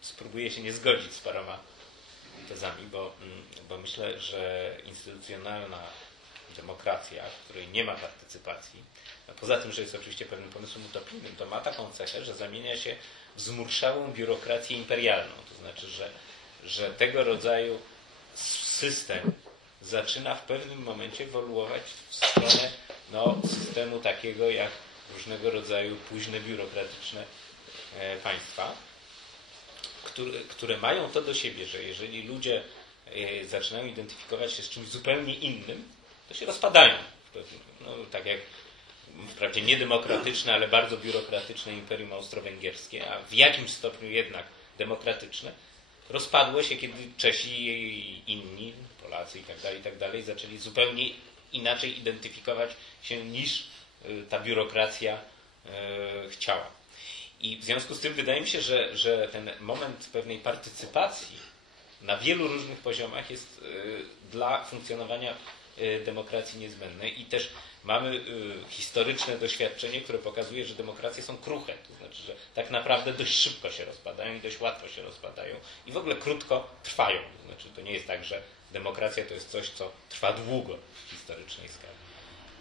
spróbuję się nie zgodzić z paroma tezami, bo, mm, bo myślę, że instytucjonalna demokracja, w której nie ma partycypacji, no poza tym, że jest oczywiście pewnym pomysłem utopijnym, to ma taką cechę, że zamienia się w zmurszałą biurokrację imperialną. To znaczy, że, że tego rodzaju system zaczyna w pewnym momencie ewoluować w stronę no, systemu takiego jak różnego rodzaju późne biurokratyczne e, państwa, które, które mają to do siebie, że jeżeli ludzie e, zaczynają identyfikować się z czymś zupełnie innym, to się rozpadają. No, tak jak wprawdzie niedemokratyczne, ale bardzo biurokratyczne Imperium Austro-Węgierskie, a w jakimś stopniu jednak demokratyczne, rozpadło się, kiedy Czesi i inni, Polacy i tak dalej, i tak dalej, zaczęli zupełnie inaczej identyfikować się niż y, ta biurokracja y, chciała. I w związku z tym wydaje mi się, że, że ten moment pewnej partycypacji na wielu różnych poziomach jest y, dla funkcjonowania demokracji niezbędnej i też mamy y, historyczne doświadczenie, które pokazuje, że demokracje są kruche. To znaczy, że tak naprawdę dość szybko się rozpadają i dość łatwo się rozpadają i w ogóle krótko trwają. To znaczy, to nie jest tak, że demokracja to jest coś, co trwa długo w historycznej skali.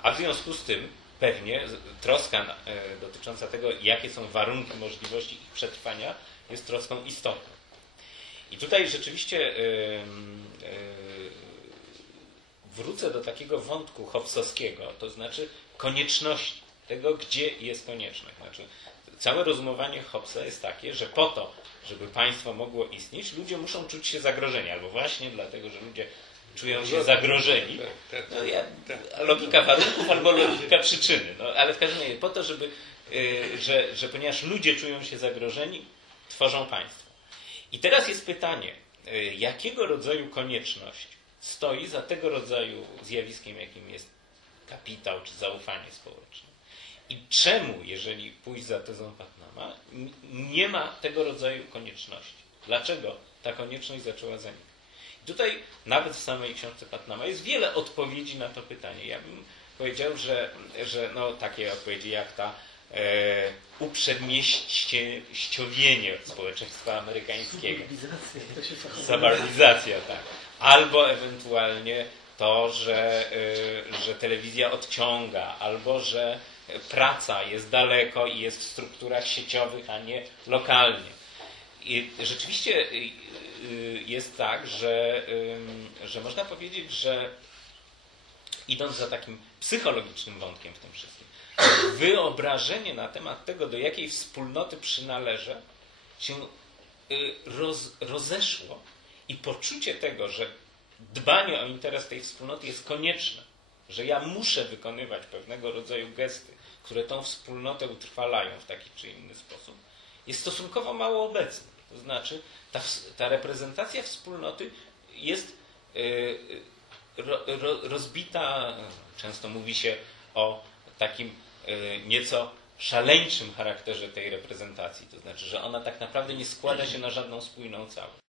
A w związku z tym pewnie troska e, dotycząca tego, jakie są warunki możliwości ich przetrwania, jest troską istotną. I tutaj rzeczywiście yy, wrócę do takiego wątku Hobbesowskiego, to znaczy konieczności, tego, gdzie jest konieczność. Znaczy, całe rozumowanie Hobbesa jest takie, że po to, żeby państwo mogło istnieć, ludzie muszą czuć się zagrożeni, albo właśnie dlatego, że ludzie czują się zagrożeni. Tak, tak, no, ja, tak. logika warunków albo logika przyczyny. No, ale w każdym razie po to, żeby, yy, że, że ponieważ ludzie czują się zagrożeni, tworzą państwo. I teraz jest pytanie, yy, jakiego rodzaju konieczność stoi za tego rodzaju zjawiskiem, jakim jest kapitał czy zaufanie społeczne. I czemu, jeżeli pójść za tezą Patnama, nie ma tego rodzaju konieczności? Dlaczego ta konieczność zaczęła zanikać? Tutaj nawet w samej książce Patnama jest wiele odpowiedzi na to pytanie. Ja bym powiedział, że, że no, takie odpowiedzi jak ta e, uprzedmieściowienie społeczeństwa amerykańskiego. Suburbizacja, tak albo ewentualnie to, że, y, że telewizja odciąga, albo że praca jest daleko i jest w strukturach sieciowych, a nie lokalnie. I rzeczywiście jest tak, że, że można powiedzieć, że idąc za takim psychologicznym wątkiem w tym wszystkim, wyobrażenie na temat tego, do jakiej wspólnoty przynależę, się roz, rozeszło i poczucie tego, że dbanie o interes tej wspólnoty jest konieczne, że ja muszę wykonywać pewnego rodzaju gesty, które tą wspólnotę utrwalają w taki czy inny sposób, jest stosunkowo mało obecne. To znaczy, ta, ta reprezentacja wspólnoty jest yy, ro, ro, rozbita, często mówi się o takim yy, nieco szaleńczym charakterze tej reprezentacji. To znaczy, że ona tak naprawdę nie składa się na żadną spójną całość.